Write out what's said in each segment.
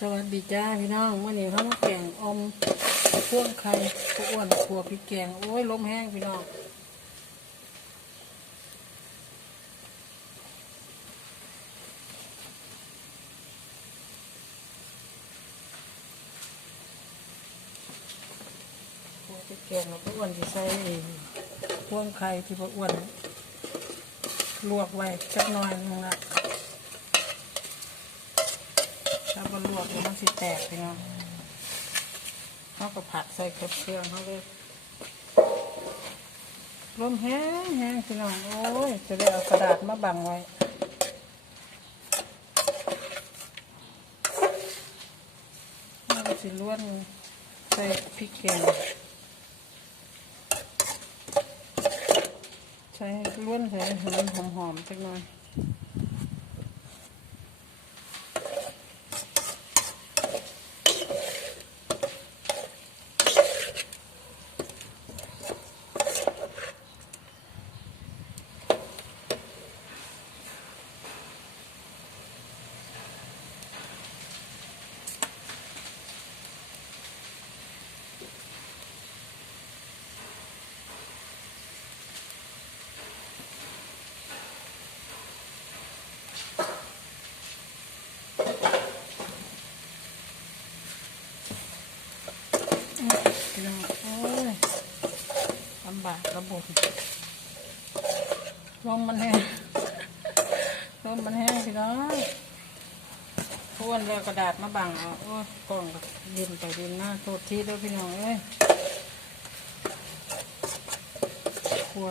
สวัสดีจ้าพี่น้องวันนี้เขามาแกงอมพ่วงไข่พวกอ้วนขัวพริกแกง โอ้ยล้มแห้งพี่น้องขัวพริกแกงพวกอ้วนจะใส่พ่วงไข่ที่พวกอ้วน ลวกไว้จักหน่อยนึงละ ถ้าบนลวกเดี๋ยวมันสิแตกไปเนาะเขาก็ผัดใส่เครื่องเขาเลยลมแห้งแห้งพี่น้องโอ้ยจะได้เอากระดาษมาบังไว้มันก็สิล้วนใส่พริกแกงใช้ล้วนใส่ห้มันหอมๆจักหน่อย พี่น้องโอ้ยลำบากระบบล มมันแห้งลมมันแห้งพี่น้องพวนแล้วกระดาษมาบังเอาโอ้กล่องก็ดินไปดินหน้าโทษทีด้วยพี่น้องเอ้ยครัว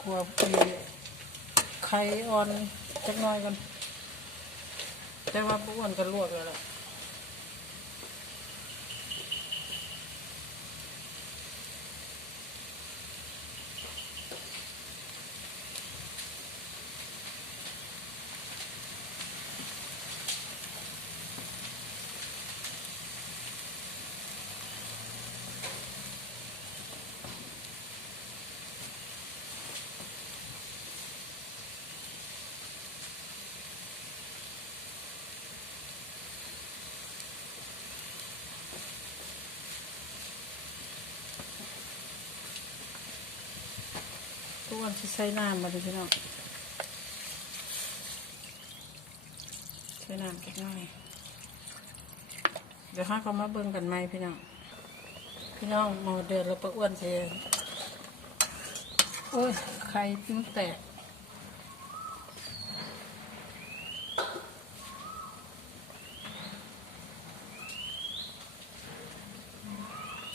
ครัวปีไข่อ่อนจักน่อยกัน แต่ว่าพวนก็ลวกแล้วล่ะ ทุกวันสิใส่น้ำมาดิพี่น้องใส่น้ำเล็กน้อยเดี๋ยวห้าก็มาเบิ่งกันไหมพี่น้องพี่น้องหมอเดือดแล้วปะอ้วนเสียโอ้ยไข่มันแตก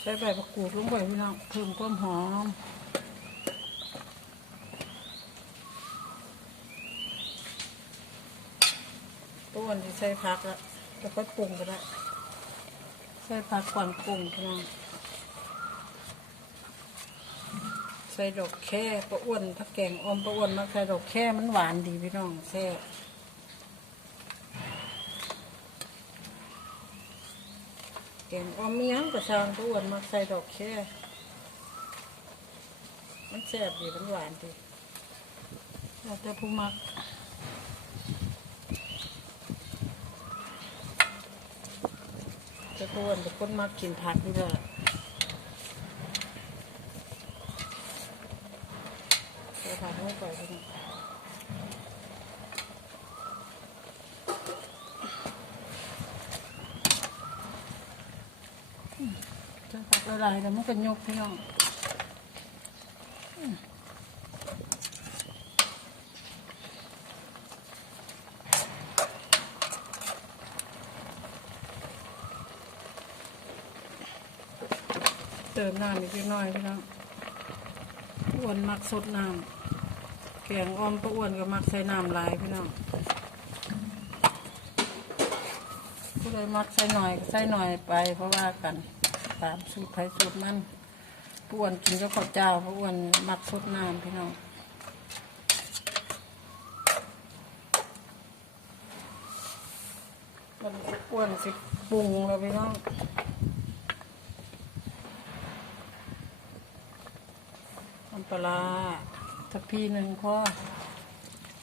ใส่ใบมะกรูดลงไปพี่น้องเพิ่มความหอม ต้นที่ใส่ผักแล้วจะค่อยปรุงก็ได้ใส่ผักก่อนปรุงพี่น้องใส่ดอกแค่ปลาอ้วนถ้าแกงอมปลาอ้วนมาใส่ดอกแค่มันหวานดีพี่น้องแซ่บแกงอมมีหยังกระชางปลาอ้วนมาใส่ดอกแค่มันแซ่บดีมันหวานดีแล้วแต่ผู้มัก จะตัวเป็นคนมากินผักนี่แหละใส่ผักไม่ปล่อยไปจะผักละลายแล้วมันก็ยกพี่น้อง ติมน้ำอีกนิดน่อยพี่น้องอ้วนมักสดน้ำแกงอ้อมปลาอ้วนก็มักใส่น้ำลายพี่น้องผู้ใดมักใส่หน่อยใส่หน่อยไป เพราะว่ากันตามสูตรไผสูตรมันป้าอ้วนกินก็ข้าวเจ้าป้าอ้วนมักสดน้ำพี่น้องมันอ้วนสิปรุงแล้วพี่น้อง น้ำ ปลาร้าทัพพีหนึ่งพอ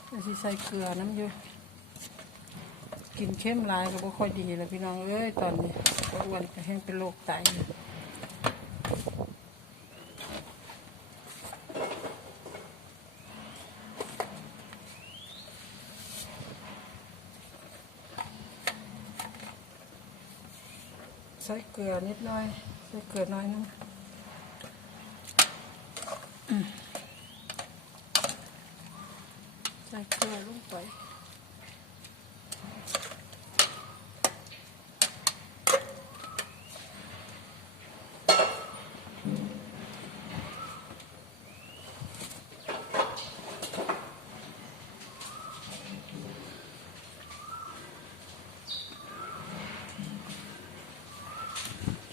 แล้วสิใส่เกลือน้ำอยู่กินเข้มหลายก็บ่ค่อยดีแล้วพี่น้องเอ้ยตอนนี้ก็อ้วนไปแห้งเป็นโรคไตใส่เกลือนิดหน่อย ใส่เกลือน้อยนึง ใส่เกลือลงไป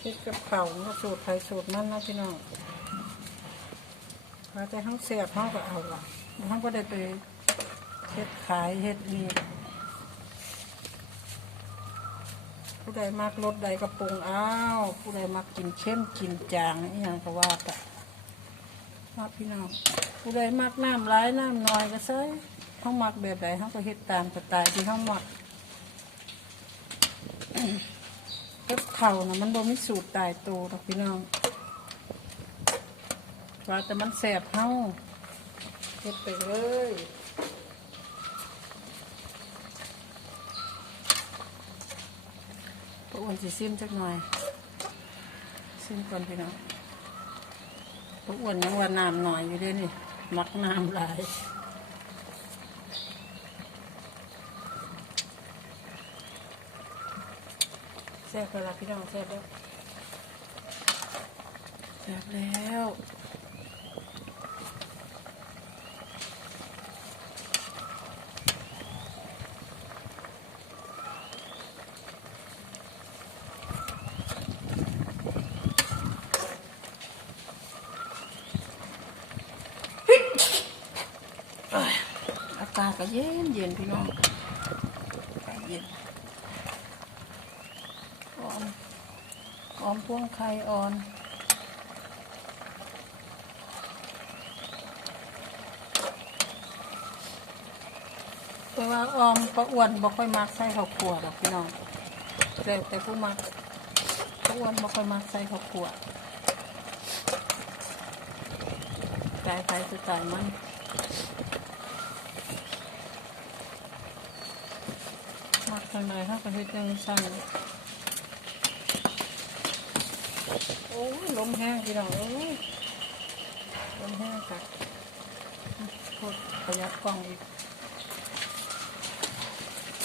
คิดกับเขาสูตรไทยสูตรมันนะพี่น้อง ว่าแต่ทั้งเสียบห้องก็เอาละห้องก็ได้ไปเฮ็ดขายเฮ็ดนี่ผู้ใดมักรสใดกระปรุงอ้าวผู้ใดมักกินเข้มกินจางนี่ยังก็ว่าไปมาพี่น้องผู้ใดมักน้ำร้ายน้ำน้อยก็ใส่ห้องมักแบบใดห้องก็เฮ็ดตามสไตล์ที่ห้องมักกับเข่านะมันบ่มีสูตรตายตัวหรอกพี่น้อง ว่าแต่มันแสบเฮาเฮ็ดไปเลยพวกอ้วนสิซิมจักหน่อยซิมก่อนพี่น้องพวกอ้วนยังว่าน้ำหน่อยอยู่ด้วยนี่ มักน้ำหลายแซ่บไปละพี่น้องแซ่บแล้วแซ่บแล้ว กาศก็เย็นเย็นพี่น้องกาศเย็นอ่อนอ่อนพวงไข่อ่อนแต่ว่าออมปลาอ้วนบ่ค่อยมักใส่ข้าวคั่วดอกพี่น้องแต่แต่ผู้มักปลาอ้วนบ่ค่อยมักใส่ข้าวคั่วใจใครสุดใจมันมัก ทางใดเขาก็เฮ็ดจังสั่งโอ้ยลมแห้งพี่น้องเอ้ยลมแห้งค่ะโคตรขยับกล้องอีก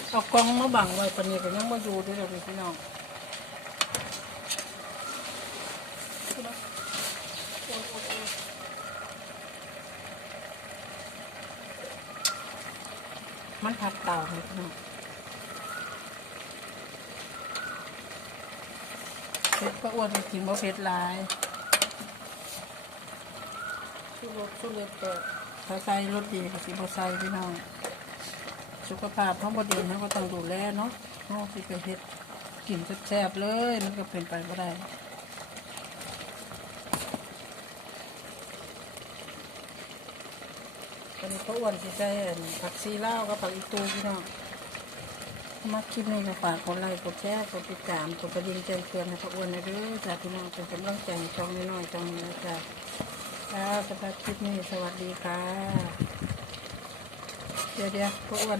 เอากล้องมาบังไว้ปนนี้ก็ยังมาอยู่ด้วยเลยพี่น้องมันผัดเต่าเลยพี่น้อง เผ็ดก็อ้วนกินบ่เผ็ดหลายชูรสชูรสก็ถ้าใส่รสดีก็สิบ่ใส่พี่น้อง สุขภาพท้องบ่ดีเขาก็ต้องดูแลเนาะเฮาสิไปเฮ็ดกินแซ่บๆเลย มันก็เป็นไปบ่ได้ตอนนี้เขาอ้วนสิใส่อันผักซีลาวกับผักอีตูพี่น้อง มักคลิปนี้ก็ฝากกดไลค์กดแชร์กดติดตามกดกระดิ่งแจ้งเตือนให้พระอ้วนนะเด้อจากพี่น้องเป็นกำลังใจให้ช่องน้อยๆช่องนี้นะจ๊ะค่ะสำหรับคลิปนี้สวัสดีค่ะ เดี๋ยวเดี๋ยวพระอ้วน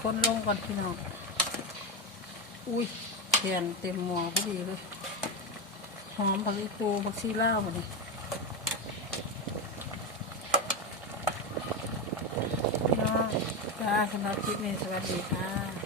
คนลงก่อนพี่น้อง อุ้ยแขนเต็มหม้อพอดีเลยหอมผักอีตูผักชีลาวมาดิพี่น้องจ้าสำหรับคลิปนี้สวัสดีค่ะ